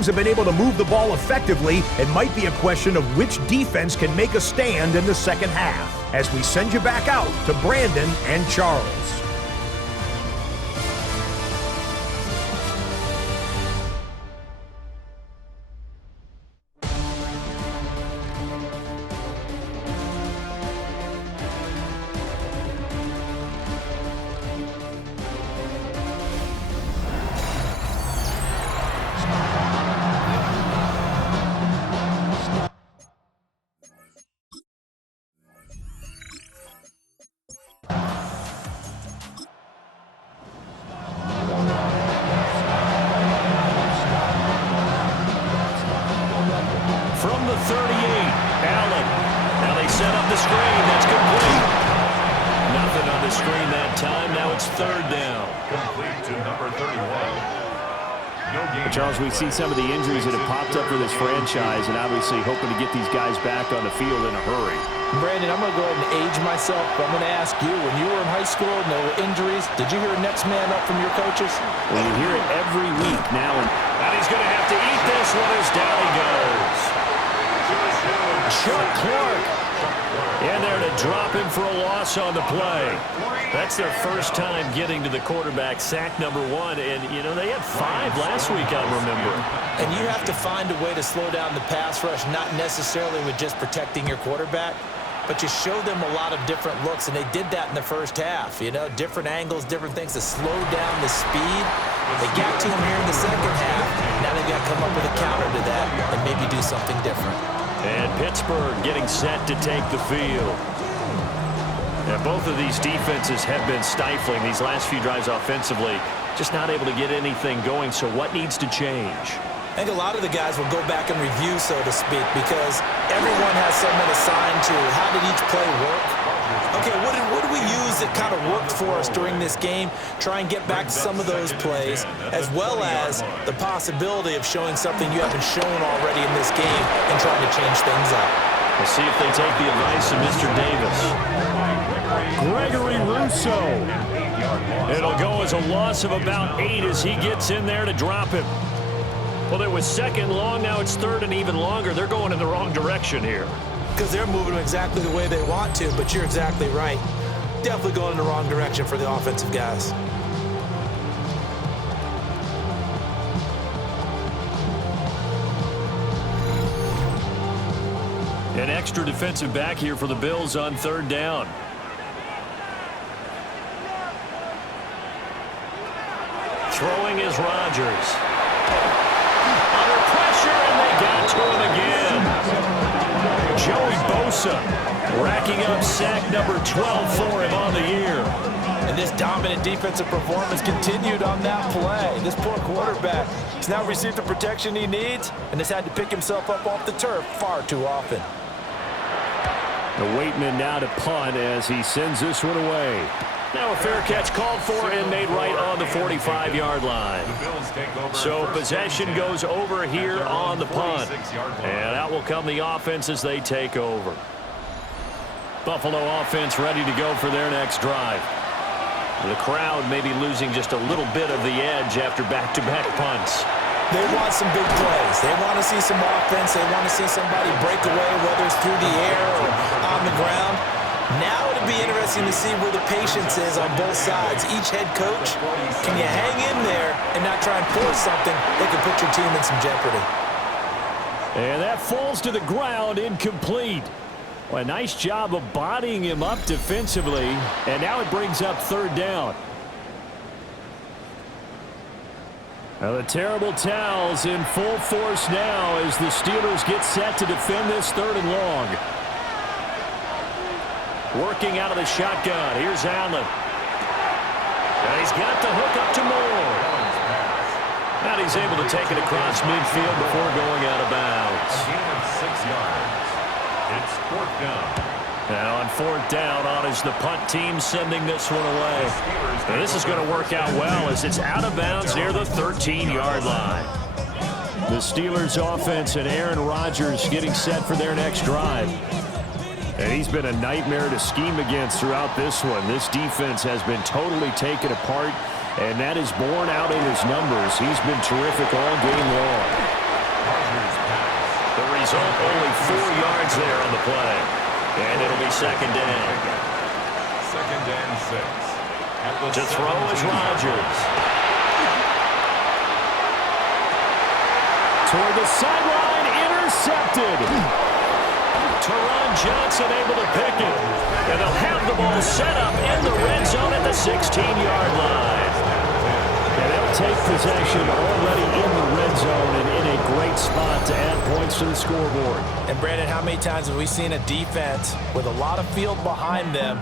teams have been able to move the ball effectively, it might be a question of which defense can make a stand in the second half. As we send you back out to Brandon and Charles. From the 38, Allen. Now they set up the screen. That's complete. Nothing on the screen that time. Now it's third down. Complete to number 31. Charles, we've seen some of the injuries that have popped up for this franchise, and obviously hoping to get these guys back on the field in a hurry. Brandon, I'm going to go ahead and age myself, but I'm going to ask you, when you were in high school and there were injuries, did you hear next man up from your coaches? Well, you hear it every week now. And he's going to have to eat this one as down he goes. Chuck Clark in there to drop him for a loss on the play. That's their first time getting to the quarterback, sack number 1. And, you know, they had 5 last week, I remember. And you have to find a way to slow down the pass rush, not necessarily with just protecting your quarterback, but you show them a lot of different looks, and they did that in the first half. You know, different angles, different things to slow down the speed. They got to him here in the second half. Now they've got to come up with a counter to that and maybe do something different. And Pittsburgh getting set to take the field. And both of these defenses have been stifling these last few drives offensively. Just not able to get anything going, so what needs to change? I think a lot of the guys will go back and review, so to speak, because everyone has someone assigned to how did each play work. Okay, what did we use that kind of worked for us during this game? Try and get back to some of those plays, as well as the possibility of showing something you haven't shown already in this game and trying to change things up. We'll see if they take the advice of Mr. Davis. Gregory Rousseau. It'll go as a loss of about 8 as he gets in there to drop him. Well, it was second long. Now it's third and even longer. They're going in the wrong direction here. Because they're moving exactly the way they want to, but you're exactly right. Definitely going in the wrong direction for the offensive guys. An extra defensive back here for the Bills on third down. Throwing is Rodgers. Under pressure, and they got to him again. Joey Bosa racking up sack number 12 for him on the year. And this dominant defensive performance continued on that play. This poor quarterback has now received the protection he needs and has had to pick himself up off the turf far too often. The Waitman now to punt as he sends this one away. Now a fair catch called for and made right on the 45-yard line. So possession goes over here on the punt. And out will come the offense as they take over. Buffalo offense ready to go for their next drive. The crowd may be losing just a little bit of the edge after back-to-back punts. They want some big plays. They want to see some offense. They want to see somebody break away, whether it's through the air or on the ground. Now it'll be interesting to see where the patience is on both sides. Each head coach, can you hang in there and not try and force something that could put your team in some jeopardy? And that falls to the ground, incomplete. Well, a nice job of bodying him up defensively, and now it brings up third down. Now the terrible towels in full force now as the Steelers get set to defend this third and long. Working out of the shotgun. Here's Allen. And he's got the hook up to Moore. Now he's able to take it across midfield before going out of bounds. 6 yards. It's fourth down. Now on fourth down on is the punt team sending this one away. And this is going to work out well as it's out of bounds near the 13-yard line. The Steelers offense and Aaron Rodgers getting set for their next drive. And he's been a nightmare to scheme against throughout this one. This defense has been totally taken apart, and that is borne out in his numbers. He's been terrific all game long. result, only 4 yards there on the play. And it'll be second down. Second and 6. To throw is Rodgers. Toward the sideline, intercepted. Teron Johnson able to pick it. And they'll have the ball set up in the red zone at the 16-yard line. And they'll take possession already in the red zone and in a great spot to add points to the scoreboard. And Brandon, how many times have we seen a defense with a lot of field behind them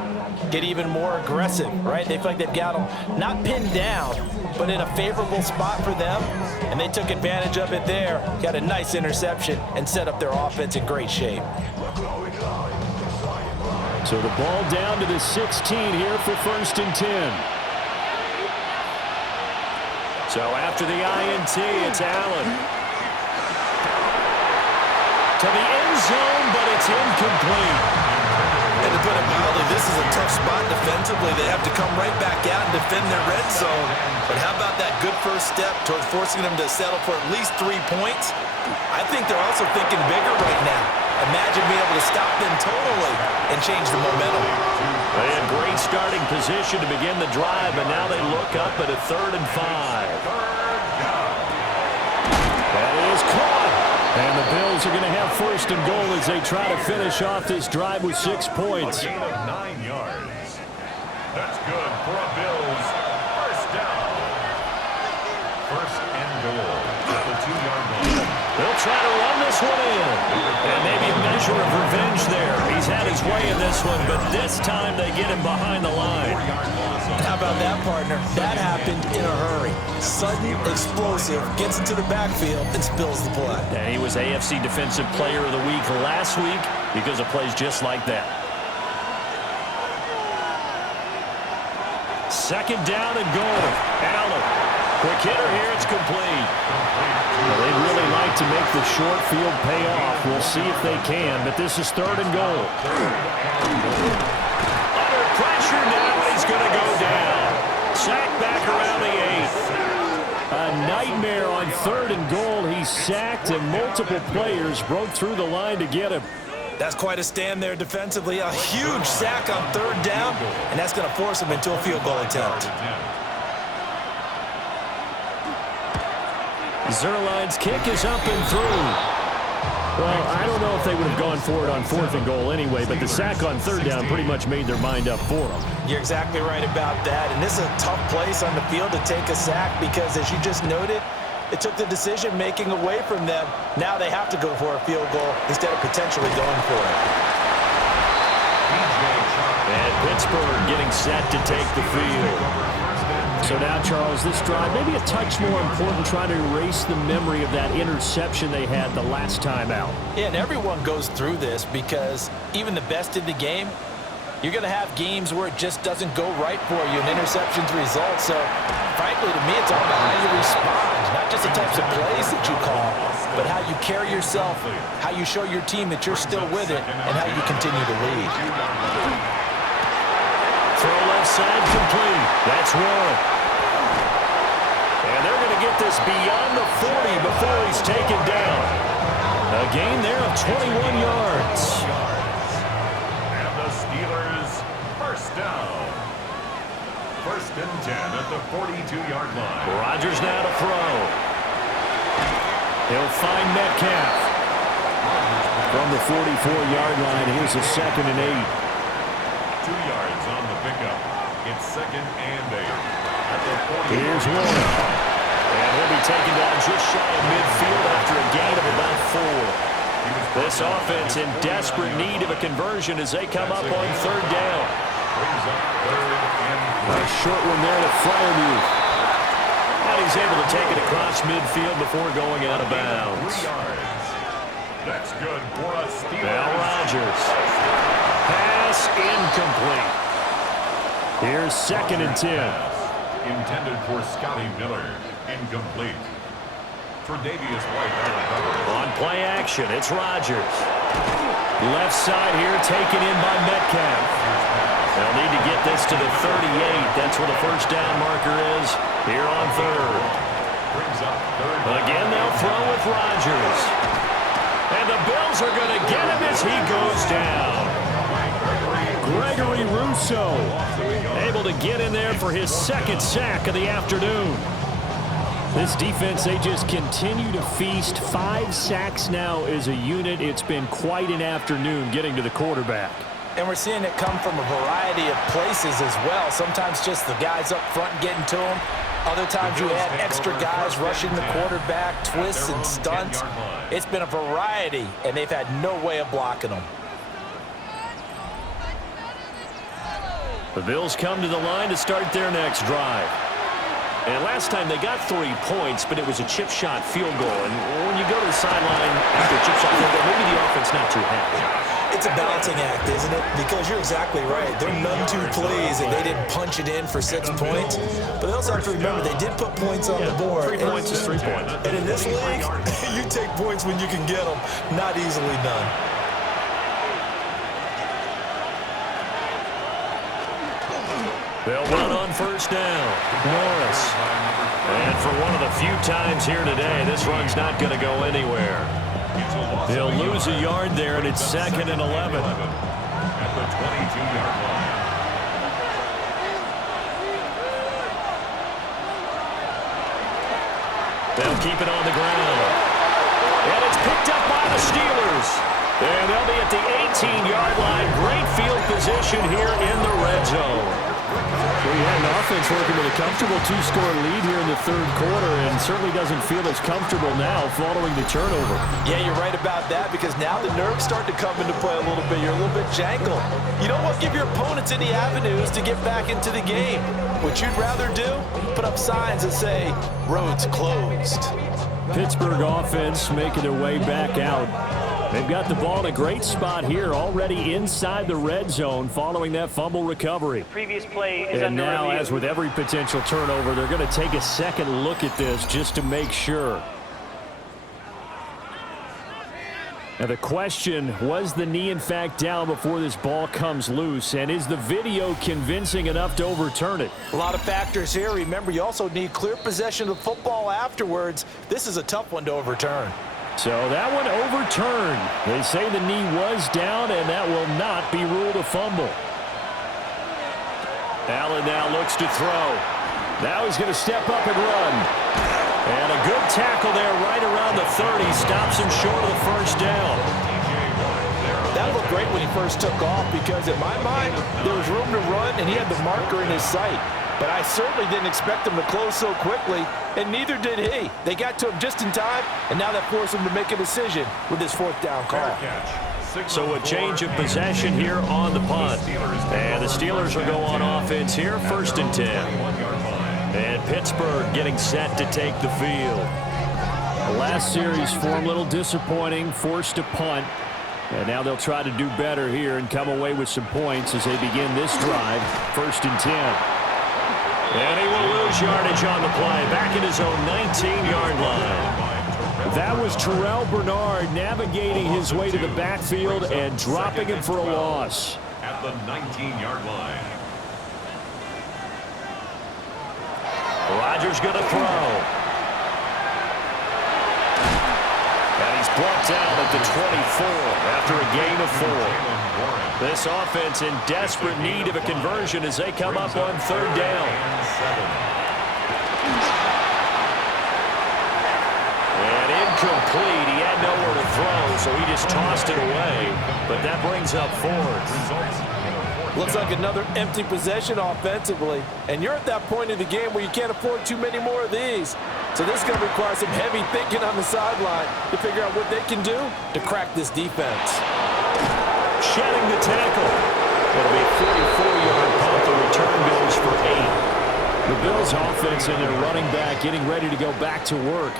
get even more aggressive, right? They feel like they've got them not pinned down, but in a favorable spot for them, and they took advantage of it there, got a nice interception, and set up their offense in great shape. So the ball down to the 16 here for 1st and 10. So after the INT, it's Allen. To the end zone, but it's incomplete. And to put it mildly, this is a tough spot defensively. They have to come right back out and defend their red zone. But how about that good first step towards forcing them to settle for at least 3 points? I think they're also thinking bigger right now. Imagine being able to stop them totally and change the momentum. They had great starting position to begin the drive, but now they look up at a 3rd and 5. That is caught. And the Bills are going to have 1st and goal as they try to finish off this drive with 6 points. A gain of 9 yards. That's good for a Bills first down. 1st and goal at the 2-yard line. They'll try to run this one in. And maybe a measure of revenge there. He's had his way in this one, but this time they get him behind the line. How about that, partner? That happened in a hurry. Sudden, explosive, gets into the backfield, and spills the play. And he was AFC Defensive Player of the Week last week because of plays just like that. 2nd down and goal. Allen. Quick hitter here. It's complete. Well, they'd really like to make the short field pay off. We'll see if they can, but this is 3rd and goal. Under pressure now, he's going to go down. Sacked back around the 8. A nightmare on 3rd and goal. He's sacked, and multiple players broke through the line to get him. That's quite a stand there defensively. A huge sack on 3rd down, and that's going to force him into a field goal attempt. Zuerlein's kick is up and through. Well, I don't know if they would have gone for it on 4th and goal anyway, but the sack on 3rd down pretty much made their mind up for them. You're exactly right about that, and this is a tough place on the field to take a sack because, as you just noted, it took the decision-making away from them. Now they have to go for a field goal instead of potentially going for it. And Pittsburgh getting set to take the field. So now, Charles, this drive maybe a touch more important, trying to erase the memory of that interception they had the last time out. Yeah, and everyone goes through this because even the best in the game, you're going to have games where it just doesn't go right for you and interceptions result. So, frankly, to me, it's all about how you respond, not just the types of plays that you call, but how you carry yourself, how you show your team that you're still with it, and how you continue to lead. Throw left side complete. That's one. And they're going to get this beyond the 40 before he's taken down. A gain there of 21 yards. And the Steelers first down. 1st and 10 at the 42-yard line. Rodgers now to throw. He'll find Metcalf. From the 44-yard line, here's a 2nd and 8. 2 yards on the pickup. It's 2nd and 8 at the 40. Here's Warner. And he'll be taken down just shy of midfield after a gain of about 4. This offense in desperate need of a conversion as they come up on 3rd down. Brings up 3rd and 3. A short one there to Freiermuth. And he's able to take it across midfield before going out of bounds. 3 yards. That's good for a Steelers. Now Rodgers. Pass incomplete. Here's 2nd and 10. Intended for Scotty Miller. Incomplete. Tre'Davious White on the cover. On play action, it's Rodgers. Left side here taken in by Metcalf. They'll need to get this to the 38. That's where the first down marker is here on 3rd. Brings up 3rd. Again, they'll throw with Rodgers. And the Bills are going to get him as he goes down. Gregory Rousseau able to get in there for his second sack of the afternoon. This defense, they just continue to feast. 5 sacks now as a unit. It's been quite an afternoon getting to the quarterback. And we're seeing it come from a variety of places as well. Sometimes just the guys up front getting to him. Other times you add extra guys rushing the quarterback, twists and stunts. It's been a variety, and they've had no way of blocking them. The Bills come to the line to start their next drive. And last time they got 3 points, but it was a chip shot field goal. And when you go to the sideline after a chip shot field goal, maybe the offense not too happy. It's a balancing act, isn't it? Because you're exactly right. They're none-two plays, and they didn't punch it in for 6 points. But they also have to remember they did put points on the board. 3 points is 3 points. And in this league, you take points when you can get them. Not easily done. They'll run on first down. Morris. And for one of the few times here today, this run's not going to go anywhere. They'll lose a yard there, and it's 2nd and 11. At the 22-yard line. They'll keep it on the ground. And it's picked up by the Steelers. And they'll be at the 18-yard line. Great field position here in the red zone. Well, you had an offense working with a comfortable 2-score lead here in the third quarter, and certainly doesn't feel as comfortable now following the turnover. Yeah, you're right about that, because now the nerves start to come into play a little bit. You're a little bit jangled. You don't want to give your opponents any avenues to get back into the game. What you'd rather do, put up signs that say, roads closed. Pittsburgh offense making their way back out. They've got the ball in a great spot here, already inside the red zone following that fumble recovery. Previous play is And under now, review. as with every potential turnover, they're going to take a second look at this just to make sure. Now the question, was the knee in fact down before this ball comes loose? And is the video convincing enough to overturn it? A lot of factors here. Remember, you also need clear possession of the football afterwards. This is a tough one to overturn. So that one overturned. They say the knee was down, and that will not be ruled a fumble. Allen now looks to throw. Now he's going to step up and run. And a good tackle there right around the 30. Stops him short of the first down. That looked great when he first took off, because in my mind, there was room to run, and he had the marker in his sight. But I certainly didn't expect him to close so quickly, and neither did he. They got to him just in time, and now that forced him to make a decision with his 4th down call. So a change of possession here on the punt. And the Steelers will go on offense here, 1st and 10. And Pittsburgh getting set to take the field. The last series for them, a little disappointing, forced to punt. And now they'll try to do better here and come away with some points as they begin this drive, 1st and 10. And he will lose yardage on the play, back at his own 19-yard line. That was Terrell Bernard navigating his way to the backfield and dropping him for a loss. At the 19-yard line. Rodgers going to throw. And he's brought down at the 24 after a gain of 4. This offense in desperate need of a conversion as they come up on 3rd down. And incomplete. He had nowhere to throw, so he just tossed it away. But that brings up 4th. Looks like another empty possession offensively. And you're at that point in the game where you can't afford too many more of these. So this is going to require some heavy thinking on the sideline to figure out what they can do to crack this defense. Shedding the tackle. It'll be a 44-yard punt. The return goes for 8. The Bills offense and their running back getting ready to go back to work.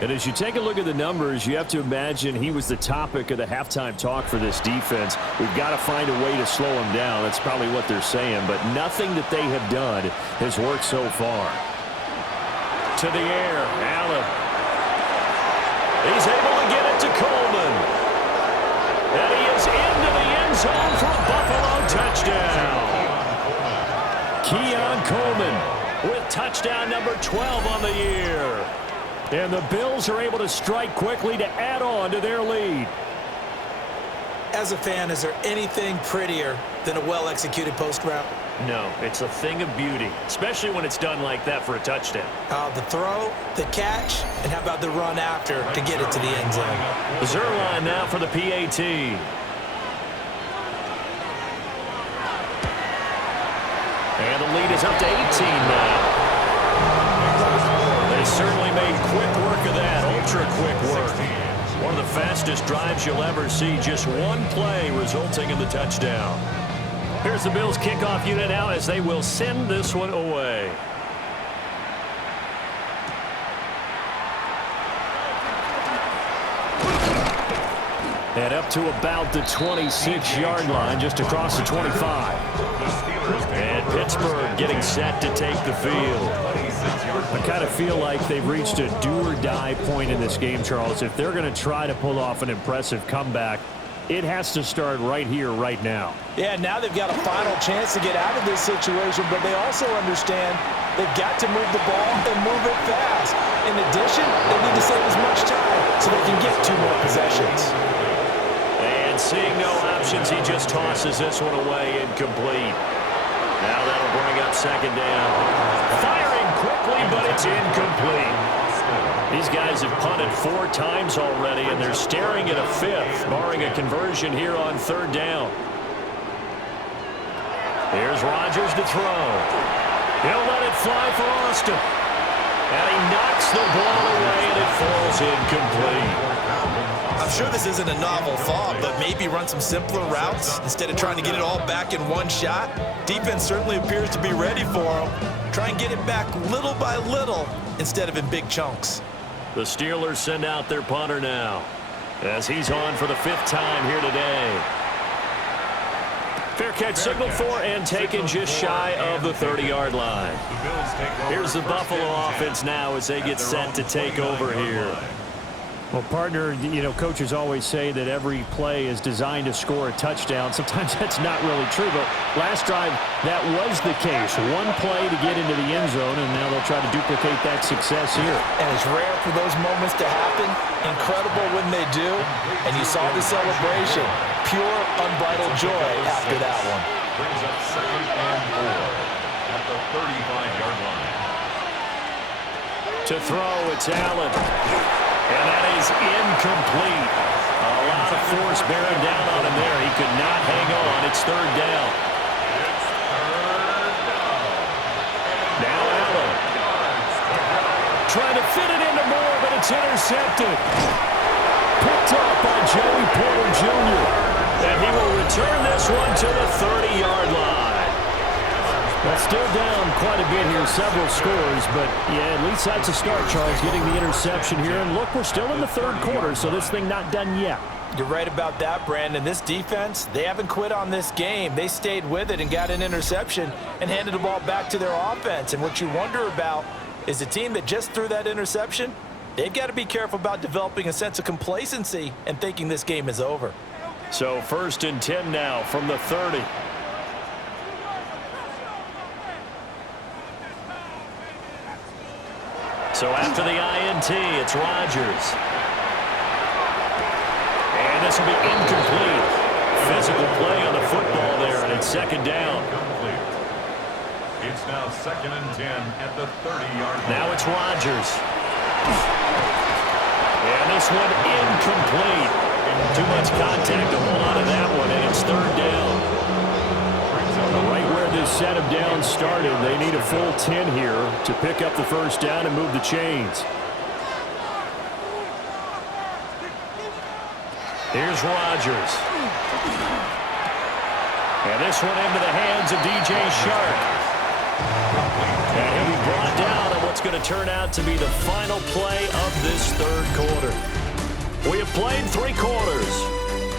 And as you take a look at the numbers, you have to imagine he was the topic of the halftime talk for this defense. We've got to find a way to slow him down. That's probably what they're saying. But nothing that they have done has worked so far. To the air, Allen. He's able to get it to Coleman. And he is into the end zone for a Buffalo touchdown. Keon Coleman with touchdown number 12 on the year. And the Bills are able to strike quickly to add on to their lead. As a fan, is there anything prettier than a well-executed post route? No, it's a thing of beauty, especially when it's done like that for a touchdown. The throw, the catch, and how about the run after to get it to the end zone? Zuerlein now for the PAT. And the lead is up to 18 now. They certainly made quick work of that, ultra-quick work. One of the fastest drives you'll ever see, just one play resulting in the touchdown. Here's the Bills kickoff unit now as they will send this one away. And up to about the 26-yard line, just across the 25. And Pittsburgh getting set to take the field. I kind of feel like they've reached a do-or-die point in this game, Charles. If they're going to try to pull off an impressive comeback, it has to start right here, right now. Yeah, now they've got a final chance to get out of this situation, but they also understand they've got to move the ball and move it fast. In addition, they need to save as much time so they can get 2 more possessions. And seeing no options, he just tosses this one away, incomplete. Now that'll bring up second down. Firing quickly, but it's incomplete. These guys have punted 4 times already, and they're staring at a 5th, barring a conversion here on 3rd down. Here's Rodgers to throw. He'll let it fly for Austin. And he knocks the ball away, and it falls incomplete. I'm sure this isn't a novel thought, but maybe run some simpler routes instead of trying to get it all back in one shot. Defense certainly appears to be ready for them. Try and get it back little by little instead of in big chunks. The Steelers send out their punter now as he's on for the 5th time here today. Fair catch signaled for and taken just shy of the 30-yard line. Here's the Buffalo offense now as they get set to take over here. Well, partner, you know, coaches always say that every play is designed to score a touchdown. Sometimes that's not really true, but last drive, that was the case. One play to get into the end zone, and now they'll try to duplicate that success here. And it's rare for those moments to happen. Incredible when they do. And you saw the celebration. Pure, unbridled joy after that one. Brings up 2nd and 4 at the 35-yard line. To throw, it's Allen. And that is incomplete. A lot of force bearing down on him there. He could not hang on. It's 3rd down. Now Allen. Trying to fit it into Moore, but it's intercepted. Picked off by Joey Porter Jr. And he will return this one to the 30-yard line. Well, still down quite a bit here, several scores, but yeah, at least that's a start, Charles, getting the interception here. And look, we're still in the 3rd quarter, so this thing not done yet. You're right about that, Brandon. This defense, they haven't quit on this game. They stayed with it and got an interception and handed the ball back to their offense. And what you wonder about is the team that just threw that interception, they've got to be careful about developing a sense of complacency and thinking this game is over. So 1st and 10 now from the 30. So after the INT, it's Rodgers. And this will be incomplete. Physical play on the football there, and it's 2nd down. It's now 2nd and 10 at the 30-yard line. Now it's Rodgers. And this one incomplete. Too much contact to hold on to that one, and it's 3rd down. Right where this set of downs started, they need a full 10 here to pick up the 1st down and move the chains. Here's Rodgers. And this one into the hands of DJ Shark. And he'll be brought down on what's going to turn out to be the final play of this 3rd quarter. We have played 3 quarters.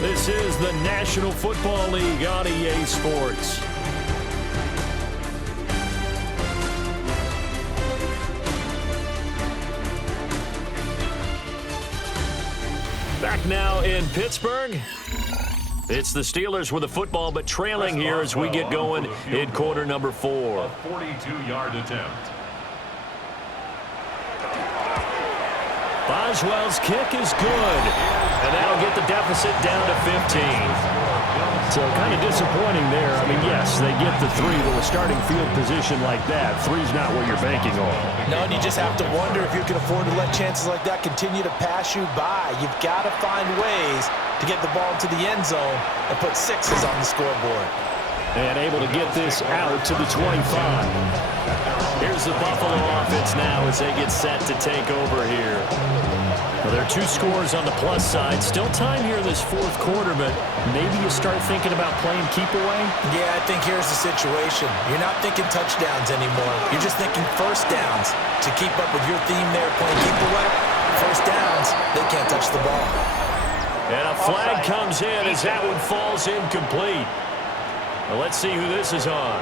This is the National Football League on EA Sports. Back now in Pittsburgh. It's the Steelers with the football, but trailing here as we get going in quarter number 4. A 42-yard attempt. Boswell's kick is good, and that'll get the deficit down to 15. So kind of disappointing there. I mean, yes, they get the 3, but with starting field position like that, 3's not what you're banking on. No, and you just have to wonder if you can afford to let chances like that continue to pass you by. You've got to find ways to get the ball into the end zone and put 6s on the scoreboard. And able to get this out to the 25. Here's the Buffalo offense now as they get set to take over here. Well, there are 2 scores on the plus side. Still time here in this 4th quarter, but maybe you start thinking about playing keep away? Yeah, I think here's the situation. You're not thinking touchdowns anymore. You're just thinking first downs. To keep up with your theme there, playing keep away, first downs, they can't touch the ball. And a flag comes in as that one falls incomplete. Well, let's see who this is on.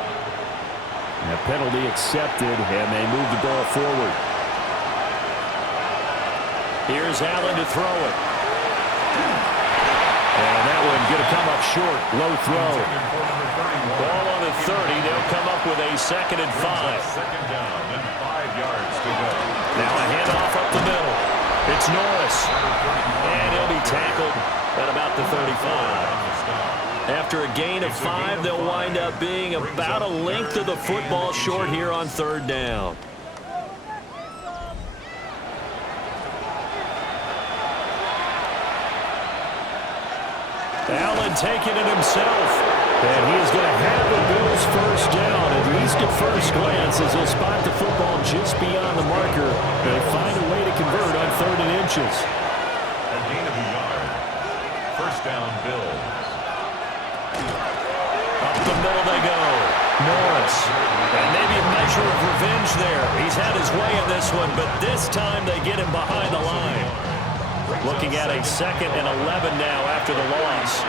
A penalty accepted, and they move the ball forward. Here's Allen to throw it. And that one going to come up short. Low throw. Ball on the 30. They'll come up with a 2nd and 5. Second down and 5 yards to go. Now a handoff up the middle. It's Norris. And he'll be tackled at about the 35. After a gain of 5, they'll wind up being about a length of the football short here on 3rd down. Allen taking it himself. And he is going to have the Bills first down, at least at first glance, as he'll spot the football just beyond the marker. They find a way to convert on 3rd and inches. A gain of a yard. First down, Bills. Up the middle they go. Norris. And maybe a measure of revenge there. He's had his way in this one, but this time they get him behind the line. Looking at a 2nd and 11 now after the loss.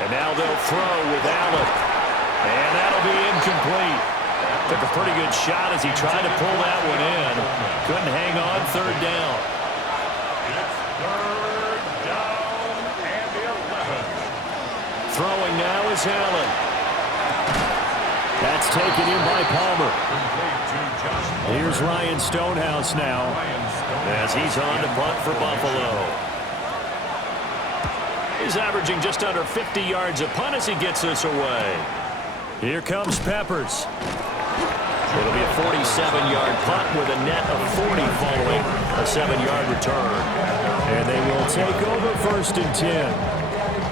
And now they'll throw with Allen. And that'll be incomplete. Took a pretty good shot as he tried to pull that one in. Couldn't hang on 3rd down. It's 3rd down and 11. Throwing now is Allen. That's taken in by Palmer. Complete to Josh. Here's Ryan Stonehouse now, as he's on to punt for Buffalo. He's averaging just under 50 yards a punt as he gets this away. Here comes Peppers. It'll be a 47-yard punt with a net of 40 following a 7-yard return. And they will take over 1st and 10.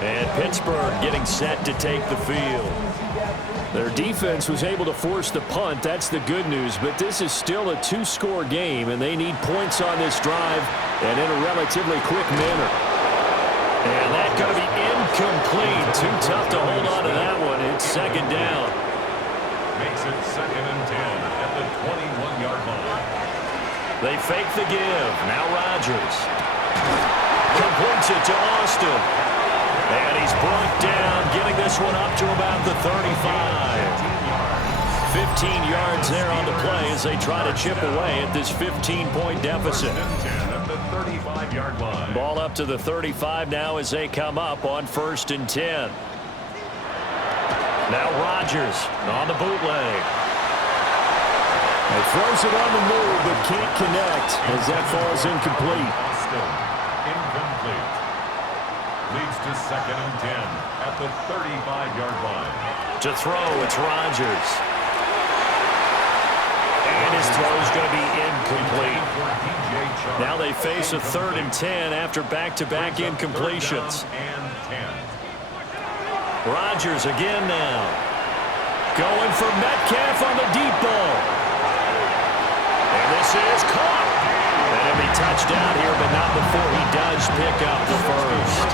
And Pittsburgh getting set to take the field. Their defense was able to force the punt. That's the good news. But this is still a 2-score game, and they need points on this drive and in a relatively quick manner. And that's going to be incomplete. Too tough to hold on to that one. It's 2nd down. Makes it 2nd and 10 at the 21-yard line. They fake the give. Now Rodgers. Completes it to Austin. And he's brought down, getting this one up to about the 35. 15 yards there on the play as they try to chip away at this 15-point deficit. 10 at the 35-yard line. Ball up to the 35 now as they come up on 1st and 10. Now Rodgers on the bootleg. He throws it on the move, but can't connect as that falls incomplete. Austin, incomplete. Leads to 2nd and 10 at the 35-yard line. To throw, it's Rodgers. And his throw's going to be incomplete. Now they face a 3rd and 10 after back-to-back incompletions. Rodgers again now. Going for Metcalf on the deep ball. And this is caught. And he'll be touched down here, but not before he does pick up the first.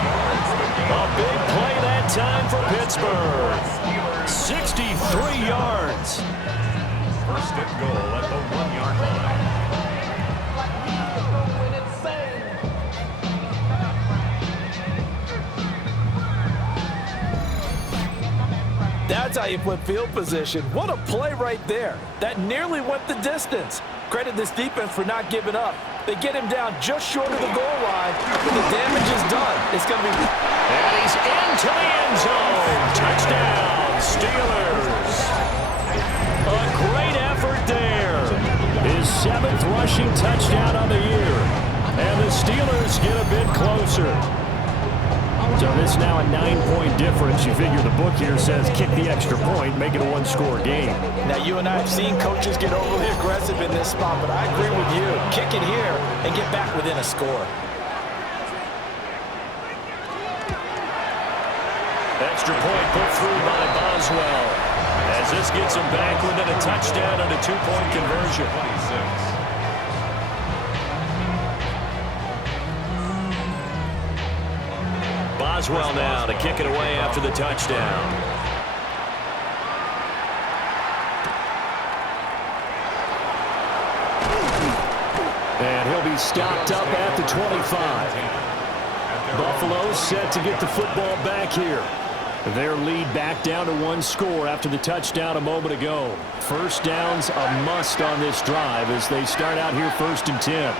A big play that time for Pittsburgh. 63 yards. First and goal at the 1-yard line. That's how you put field position. What a play right there. That nearly went the distance. Credit this defense for not giving up. They get him down just short of the goal line, but the damage is done. It's going to be... And he's into the end zone. Touchdown, Steelers. A great effort there. His 7th rushing touchdown on the year. And the Steelers get a bit closer. So this now a 9-point difference. You figure the book here says kick the extra point, make it a one-score game. Now, you and I have seen coaches get overly aggressive in this spot, but I agree with you. Kick it here and get back within a score. Extra point put through by Boswell. As this gets him back within a touchdown and a 2-point conversion. 26. Boswell now to kick it away after the touchdown. And he'll be stopped up at the 25. Buffalo set to get the football back here. Their lead back down to 1 score after the touchdown a moment ago. First down's a must on this drive as they start out here 1st and 10.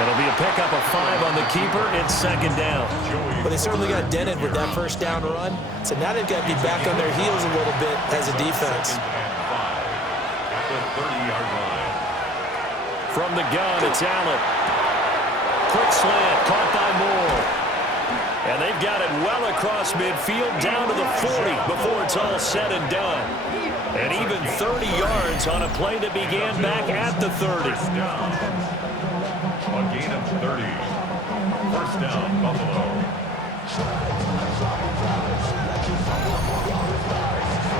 It'll be a pickup of 5 on the keeper. It's 2nd down. But they certainly got dented with that first down run. So now they've got to be back on their heels a little bit as a defense. At the 30-yard line. From the gun, it's Allen. Quick slant, caught by Moore. And they've got it well across midfield, down to the 40 before it's all said and done. And even 30 yards on a play that began back at the 30. First down. A gain of 30. First down, Buffalo.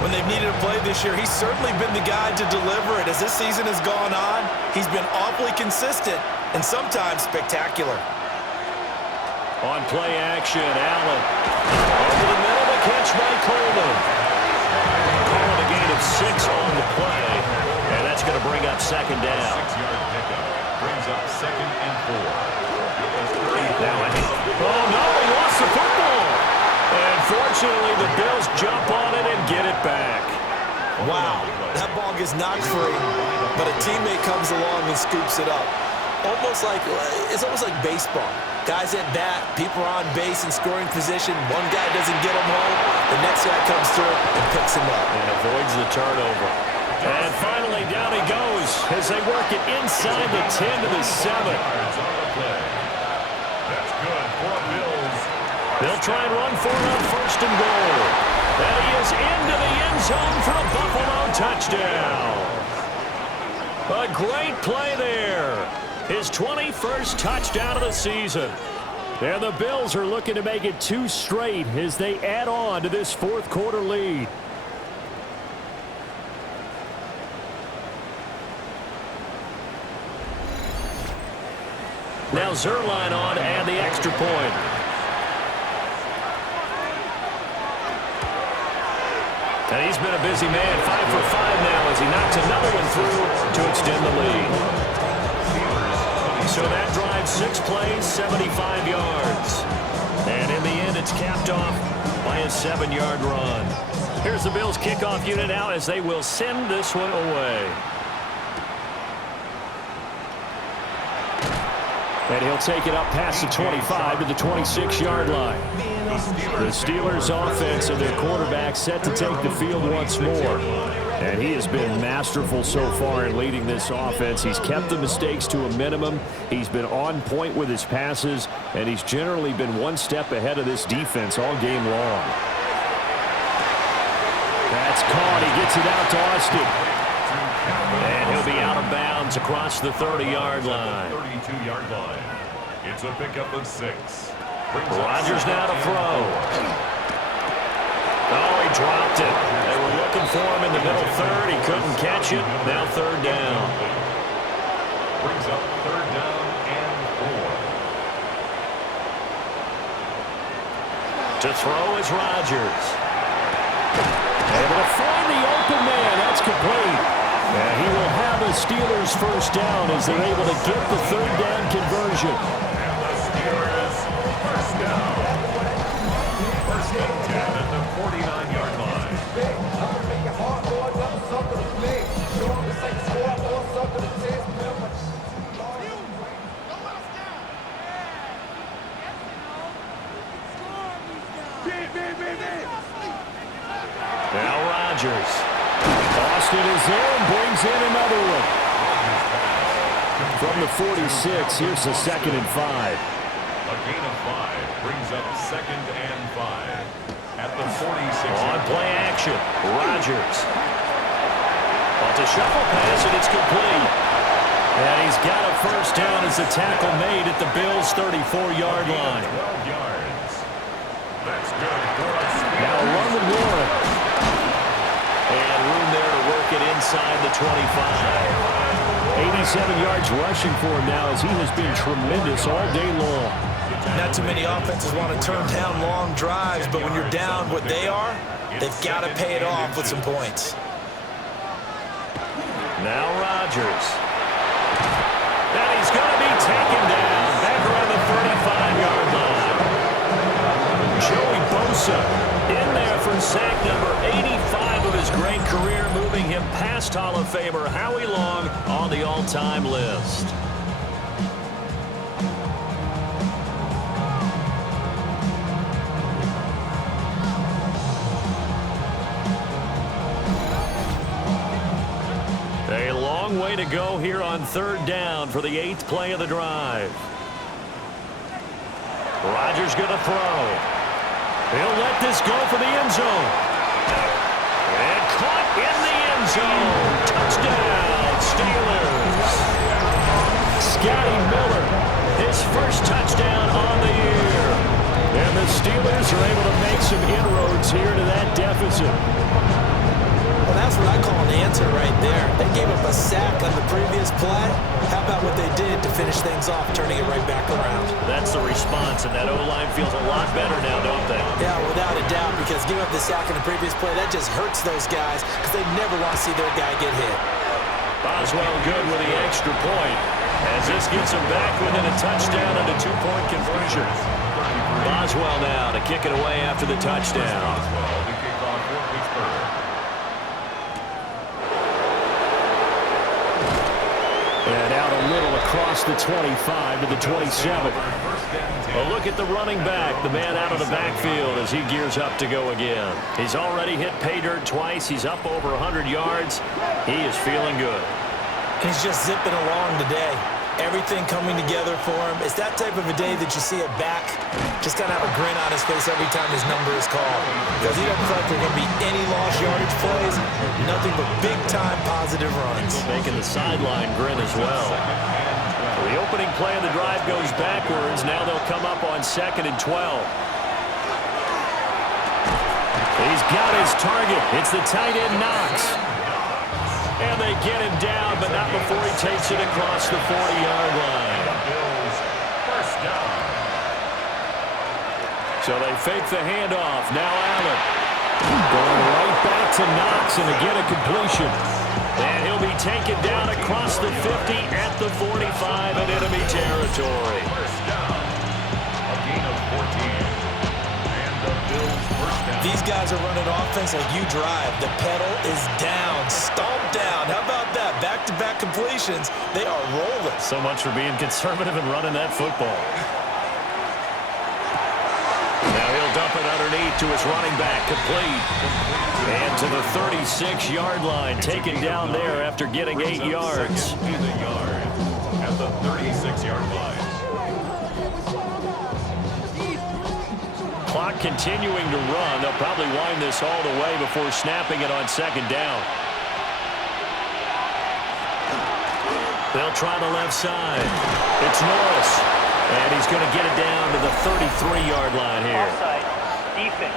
When they've needed a play this year, he's certainly been the guy to deliver it. As this season has gone on, he's been awfully consistent and sometimes spectacular. On play action, Allen. Over the middle, the catch by Coleman. Calling a gain of 6 on the play. And that's going to bring up 2nd down. 6-yard pickup. Brings up 2nd and 4. Now, oh no, he lost the football. And fortunately, the Bills jump on it and get it back. Wow, that ball gets knocked free, but a teammate comes along and scoops it up. It's almost like baseball. Guys at bat, people are on base in scoring position. One guy doesn't get him home. The next guy comes through and picks him up. And avoids the turnover. And finally, down he goes as they work it inside the 10 to the 7. That's good for Bills. They'll try and run for it on 1st and goal. And he is into the end zone for a Buffalo touchdown. A great play there. His 21st touchdown of the season. And the Bills are looking to make it 2 straight as they add on to this 4th quarter lead. Now Zuerlein on to add the extra point. And he's been a busy man, 5 for 5 now as he knocks another one through to extend the lead. So that drives 6 plays, 75 yards. And in the end, it's capped off by a 7-yard run. Here's the Bills kickoff unit now as they will send this one away. And he'll take it up past the 25 to the 26-yard line. The Steelers offense and their quarterback set to take the field once more. And he has been masterful so far in leading this offense. He's kept the mistakes to a minimum. He's been on point with his passes, and he's generally been one step ahead of this defense all game long. That's caught. He gets it out to Austin. And he'll be out of bounds across the 30-yard line. 32-yard line. It's a pickup of 6. Rodgers now to throw. Oh, he dropped it. They were looking for him in the middle third. He couldn't catch it. Now 3rd down. Brings up 3rd down and 4. To throw is Rodgers. Able to find the open man. That's complete. And he will have a Steelers 1st down as they're able to get the 3rd down conversion. And the Steelers 1st down. 1st and 10 at the 49-yard line. Now Goes there and brings in another one. From the 46, here's the 2nd and 5. A gain of 5 brings up 2nd and 5 at the 46. On play action, Rodgers. It's a shuffle pass, and it's complete. And he's got a first down as the tackle made at the Bills' 34-yard line. 12 yards. That's good for us. Now run with Warren. And room there to work it inside the 25. 87 yards rushing for him now as he has been tremendous all day long. Not too many offenses want to turn down long drives, but when you're down what they are, they've got to pay it off with some points. Now Rodgers. And he's going to be taken down back around the 35-yard line. Joey Bosa in there for sack number 85 of his great career, moving him past Hall of Famer Howie Long on the all-time list. A long way to go here on 3rd down for the 8th play of the drive. Rodgers going to throw. He'll let this go for the end zone. And caught in the end zone. Touchdown, Steelers. Scotty Miller, his first touchdown on the year. And the Steelers are able to make some inroads here to that deficit. Well, that's what I call an answer right there. They gave up a sack on the previous play. How about what they did to finish things off, turning it right back around? That's the response, and that O-line feels a lot better now, don't they? Yeah, without a doubt, because giving up the sack in the previous play, that just hurts those guys because they never want to see their guy get hit. Boswell good with the extra point as this gets him back within a touchdown and a 2-point conversion. Boswell now to kick it away after the touchdown. Boswell to kick off for Pittsburgh. And out a little across the 25 to the 27. A look at the running back, the man out of the backfield as he gears up to go again. He's already hit pay dirt twice. He's up over 100 yards. He is feeling good. He's just zipping along today. Everything coming together for him. It's that type of a day that you see a back just kind of have a grin on his face every time his number is called. Because he doesn't feel like there are going to be any lost yardage plays. Nothing but big-time positive runs. Making the sideline grin as well. The opening play of the drive goes backwards. Now they'll come up on 2nd and 12. He's got his target. It's the tight end Knox. And they get him down, but not before he takes it across the 40-yard line. Bills first down. So they fake the handoff. Now Allen. Going right back to Knox, and again a completion. And he'll be taken down across the 50 at the 45 in enemy territory. First down. A gain of 14. And the Bills first down. These guys are running offense like you drive. The pedal is down, stomped down. How about that? Back-to-back completions. They are rolling. So much for being conservative and running that football. Now he'll dump it underneath to his running back, complete. And to the 36-yard line, taken down there after getting 8 yards. To the yard at the 36-yard line. Clock continuing to run. They'll probably wind this all the way before snapping it on 2nd down. They'll try the left side. It's Norris. And he's going to get it down to the 33-yard line here. Offside. Defense.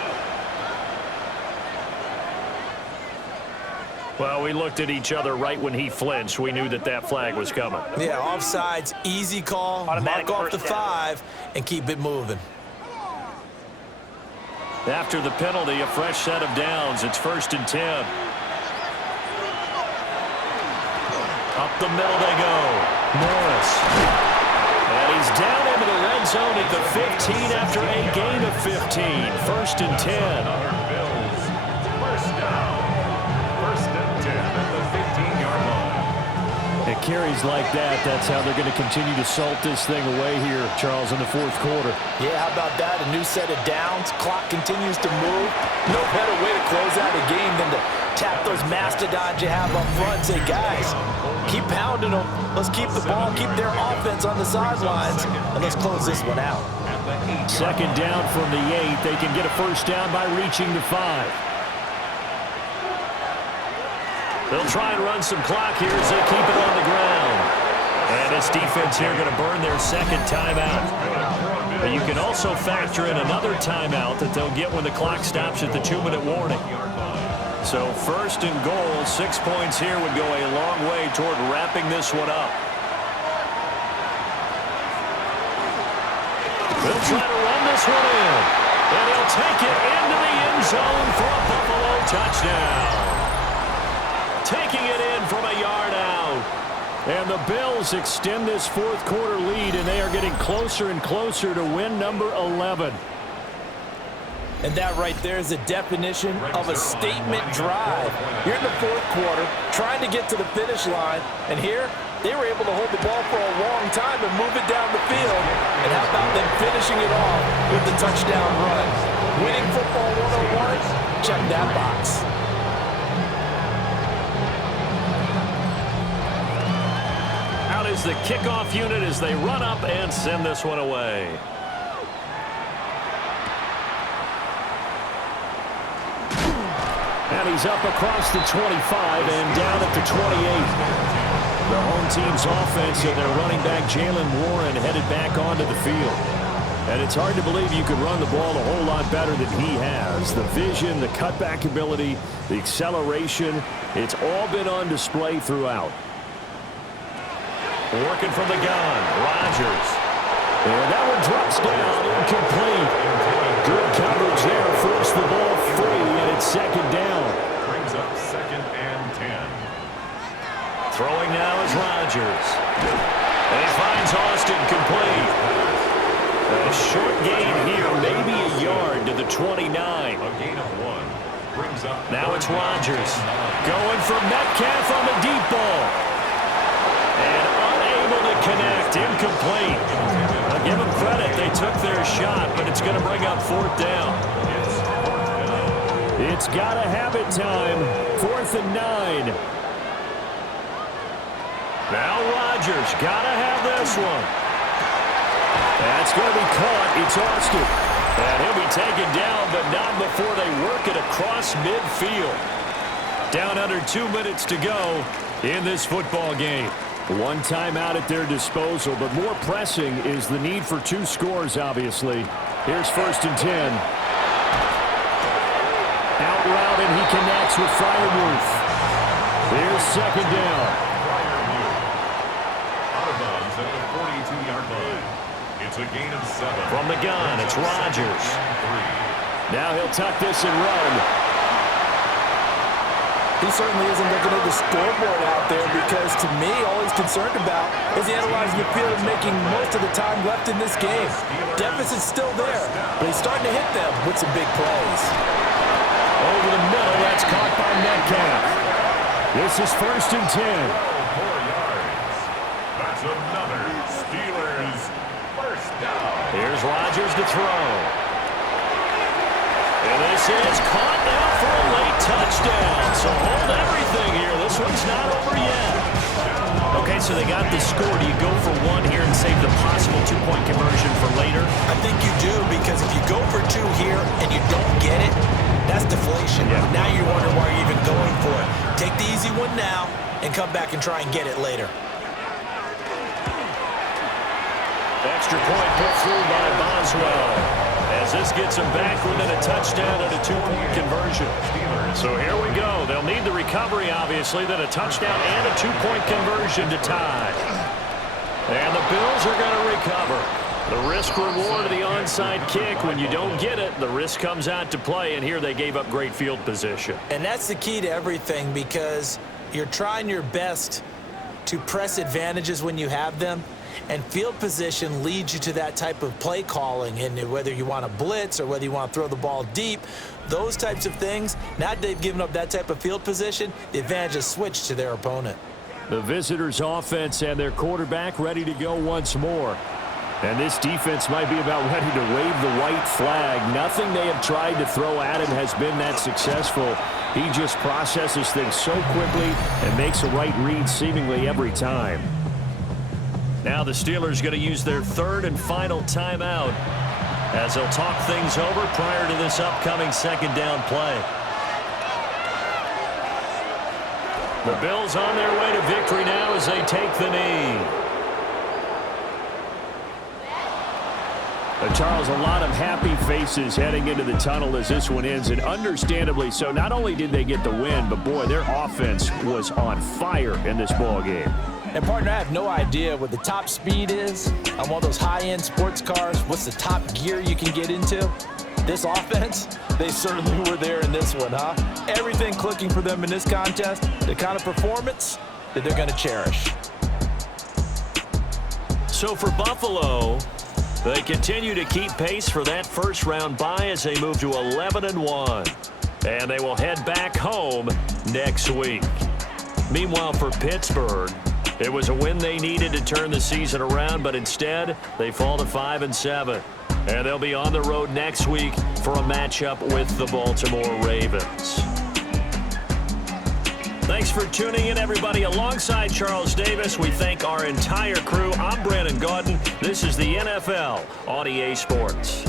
Well, we looked at each other right when he flinched. We knew that that flag was coming. Yeah, offsides, easy call. Automatic Mark off the first down. 5 and keep it moving. After the penalty, a fresh set of downs. It's 1st and 10. Up the middle they go. Norris. And he's down into the red zone at the 15 after a gain of 15. 1st and 10. Bills first down. First and 10 at the 15-yard line. It get carries like that, that's how they're going to continue to salt this thing away here, Charles, in the fourth quarter. Yeah, how about that? A new set of downs. Clock continues to move. No better way to close out a game than to tap those mastodons you have up front. Say, guys, keep pounding them. Let's keep the ball, keep their offense on the sidelines, and let's close this one out. Second down from the 8. They can get a first down by reaching the 5. They'll try and run some clock here as they keep it on the ground. And this defense here going to burn their second timeout. But you can also factor in another timeout that they'll get when the clock stops at the 2-minute warning. So first and goal, 6 points here would go a long way toward wrapping this one up. They'll try to run this one in. And he'll take it into the end zone for a Buffalo touchdown. Taking it in from a yard out. And the Bills extend this fourth quarter lead, and they are getting closer and closer to win number 11. And that right there is the definition of a statement drive. You're in the fourth quarter, trying to get to the finish line, and here they were able to hold the ball for a long time and move it down the field. And how about them finishing it off with the touchdown run? Winning football 101? Check that box. Out is the kickoff unit as they run up and send this one away. And he's up across the 25 and down at the 28. The home team's offense and their running back Jaylen Warren headed back onto the field. And it's hard to believe you could run the ball a whole lot better than he has. The vision, the cutback ability, the acceleration, it's all been on display throughout. Working from the gun, Rodgers. And that one drops down, incomplete. Good coverage there, forced the ball free, and it's second down. Brings up 2nd and 10. Throwing now is Rodgers. And he finds Austin complete. A short gain here, maybe a yard to the 29. A gain of 1. Brings up Now it's Rodgers. Going for Metcalf on the deep ball. And unable to connect, incomplete. I'll give them credit, they took their shot, but it's going to bring up 4th down. It's got to have it time. 4th and 9. Now Rodgers, got to have this one. That's going to be caught. It's Austin. And he'll be taken down, but not before they work it across midfield. Down under 2 minutes to go in this football game. One timeout at their disposal, but more pressing is the need for 2 scores, obviously. Here's 1st and 10. Out route, and he connects with Freiermuth. Here's 2nd down. out of bounds at the 42-yard line. It's a gain of 7. From the gun, it's Rodgers. Now he'll tuck this and run. He certainly isn't looking at the scoreboard out there because, to me, all he's concerned about is analyzing the field and making most of the time left in this game. Deficit's still there, but he's starting to hit them with some big plays. Over the middle, that's caught by Metcalf. This is 1st and 10. 4 yards. That's another Steelers first down. Here's Rodgers to throw. And this is caught now for a late touchdown. So hold everything here. This one's not over yet. Okay, so they got the score. Do you go for 1 here and save the possible 2-point conversion for later? I think you do, because if you go for 2 here and you don't get it, that's deflation. Yeah. Now you wonder why you're even going for it. Take the easy one now and come back and try and get it later. Extra point put through by Boswell. As this gets them back within a touchdown and a 2-point conversion. So here we go. They'll need the recovery, obviously, then a touchdown and a 2-point conversion to tie. And the Bills are going to recover. The risk-reward of the onside kick. When you don't get it, the risk comes out to play, and here they gave up great field position. And that's the key to everything, because you're trying your best to press advantages when you have them, and field position leads you to that type of play calling. And whether you want to blitz or whether you want to throw the ball deep, those types of things, now that they've given up that type of field position, the advantage is switched to their opponent. The visitors' offense and their quarterback ready to go once more. And this defense might be about ready to wave the white flag. Nothing they have tried to throw at him has been that successful. He just processes things so quickly and makes a right read seemingly every time. Now the Steelers going to use their third and final timeout as they'll talk things over prior to this upcoming second down play. The Bills on their way to victory now as they take the knee. Charles, a lot of happy faces heading into the tunnel as this one ends, and understandably so. Not only did they get the win, but boy, their offense was on fire in this ball game. And partner, I have no idea what the top speed is on one of those high-end sports cars. What's the top gear you can get into? This offense, they certainly were there in this one, huh? Everything clicking for them in this contest, the kind of performance that they're going to cherish. So for Buffalo, they continue to keep pace for that first-round bye as they move to 11-1. And they will head back home next week. Meanwhile, for Pittsburgh, it was a win they needed to turn the season around, but instead they fall to 5-7. And they'll be on the road next week for a matchup with the Baltimore Ravens. Thanks for tuning in, everybody. Alongside Charles Davis, we thank our entire crew. I'm Brandon Gaudin. This is the NFL on EA Sports.